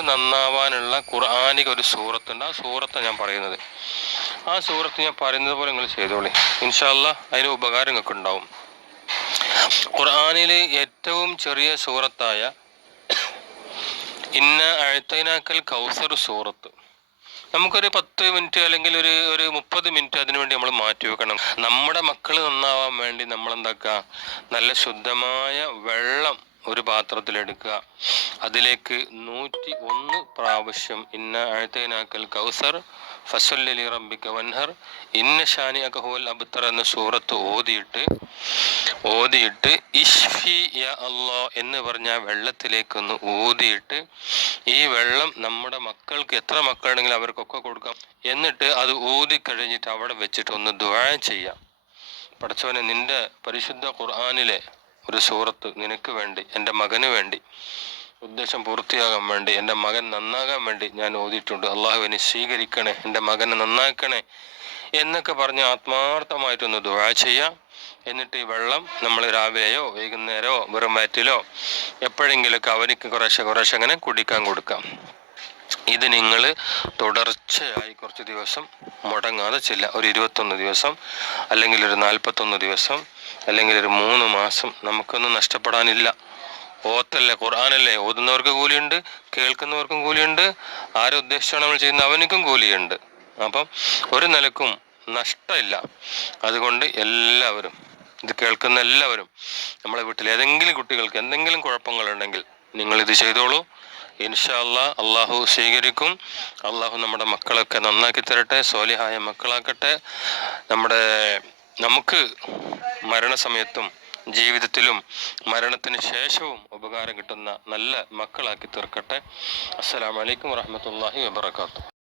നന്നാവാനുള്ള ഖുർആാനിക ഒരു സൂറത്തുണ്ട്. ആ സൂറത്താണ് ഞാൻ പറയുന്നത്. ആ സൂറത്ത് ഞാൻ പറയുന്നത് പോലെ നിങ്ങൾ ചെയ്തോളി. ഇൻഷാല്ല അതിന് ഉപകാരം നിങ്ങൾക്ക് ഉണ്ടാവും. ഖുർആാനിലെ ഏറ്റവും ചെറിയ സൂറത്തായ ഇന്ന അഴുത്തൈനാക്കൽ കൗസർ സൂറത്ത്. നമുക്കൊരു പത്ത് മിനിറ്റ് അല്ലെങ്കിൽ ഒരു ഒരു മുപ്പത് മിനിറ്റ് അതിനു വേണ്ടി നമ്മൾ മാറ്റി വെക്കണം. നമ്മുടെ മക്കൾ നന്നാവാൻ വേണ്ടി നമ്മൾ എന്താക്കുക നല്ല ശുദ്ധമായ വെള്ളം ഒരു പാത്രത്തിലെടുക്കുക അതിലേക്ക് നൂറ്റി ഒന്ന് പ്രാവശ്യം ഇന്ന അഴുത്തേനാക്കൽ കൗസർ ഫസല്ലി റബിക്ക വൻഹർ ഇന്ന ഷാനി അകഹോൽ അബ്തർ എന്ന സൂറത്ത് ഓതിയിട്ട് ഓതിയിട്ട് ഇഷ്ഫി യ അള്ളോ എന്ന് പറഞ്ഞ വെള്ളത്തിലേക്ക് വെള്ളത്തിലേക്കൊന്ന് ഊതിയിട്ട് ഈ വെള്ളം നമ്മുടെ മക്കൾക്ക് എത്ര മക്കളുണ്ടെങ്കിലും അവർക്കൊക്കെ കൊടുക്കാം. എന്നിട്ട് അത് ഊതി കഴിഞ്ഞിട്ട് അവിടെ വെച്ചിട്ട് ഒന്ന് ദ്വാഴ ചെയ്യാം. പഠിച്ചവനെ നിന്റെ പരിശുദ്ധ ഖുർആാനിലെ ഒരു സൂറത്ത് നിനക്ക് വേണ്ടി എന്റെ മകന് വേണ്ടി ഉദ്ദേശം പൂർത്തിയാകാൻ വേണ്ടി എന്റെ മകൻ നന്നാകാൻ വേണ്ടി ഞാൻ ഓതിയിട്ടുണ്ട്. അള്ളാഹുവിനെ സ്വീകരിക്കണേ എന്റെ മകനെ നന്നാക്കണേ എന്നൊക്കെ പറഞ്ഞ് ആത്മാർത്ഥമായിട്ടൊന്ന് ദുവാ ചെയ്യാം. എന്നിട്ട് ഈ വെള്ളം നമ്മൾ രാവിലെയോ വൈകുന്നേരമോ വെറും വയറ്റിലോ എപ്പോഴെങ്കിലൊക്കെ അവനിക്ക് കുറേശ്ശെ കുറേശ്ശെ അങ്ങനെ കുടിക്കാൻ കൊടുക്കാം. ഇത് നിങ്ങൾ തുടർച്ചയായി കുറച്ച് ദിവസം മുടങ്ങാതെ ചെല്ല ഒരു ഇരുപത്തൊന്ന് ദിവസം അല്ലെങ്കിൽ ഒരു നാൽപ്പത്തൊന്ന് ദിവസം അല്ലെങ്കിൽ ഒരു മൂന്ന് മാസം നമുക്കൊന്നും നഷ്ടപ്പെടാനില്ല. ഓത്തല്ലേ ഖുർആാനല്ലേ? ഓതുന്നവർക്ക് കൂലിയുണ്ട് കേൾക്കുന്നവർക്കും കൂലിയുണ്ട് ആരുദ്ദേശിച്ചാണ് നമ്മൾ ചെയ്യുന്ന അവനിക്കും കൂലിയുണ്ട്. അപ്പം ഒരു നിലക്കും നഷ്ടമില്ല. അതുകൊണ്ട് എല്ലാവരും ഇത് കേൾക്കുന്ന എല്ലാവരും നമ്മളെ വീട്ടിൽ ഏതെങ്കിലും കുട്ടികൾക്ക് എന്തെങ്കിലും കുഴപ്പങ്ങളുണ്ടെങ്കിൽ നിങ്ങൾ ഇത് ചെയ്തോളൂ. ഇൻഷാല്ല അള്ളാഹു സ്വീകരിക്കും. അള്ളാഹു നമ്മുടെ മക്കളൊക്കെ നന്നാക്കി തരട്ടെ സോലിഹായ മക്കളാക്കട്ടെ. നമ്മുടെ നമുക്ക് മരണസമയത്തും ജീവിതത്തിലും മരണത്തിന് ശേഷവും ഉപകാരം കിട്ടുന്ന നല്ല മക്കളാക്കി തീർക്കട്ടെ. അസ്സലാമലൈക്കും വാഹമത്തല്ലാഹി വബർക്കാത്തു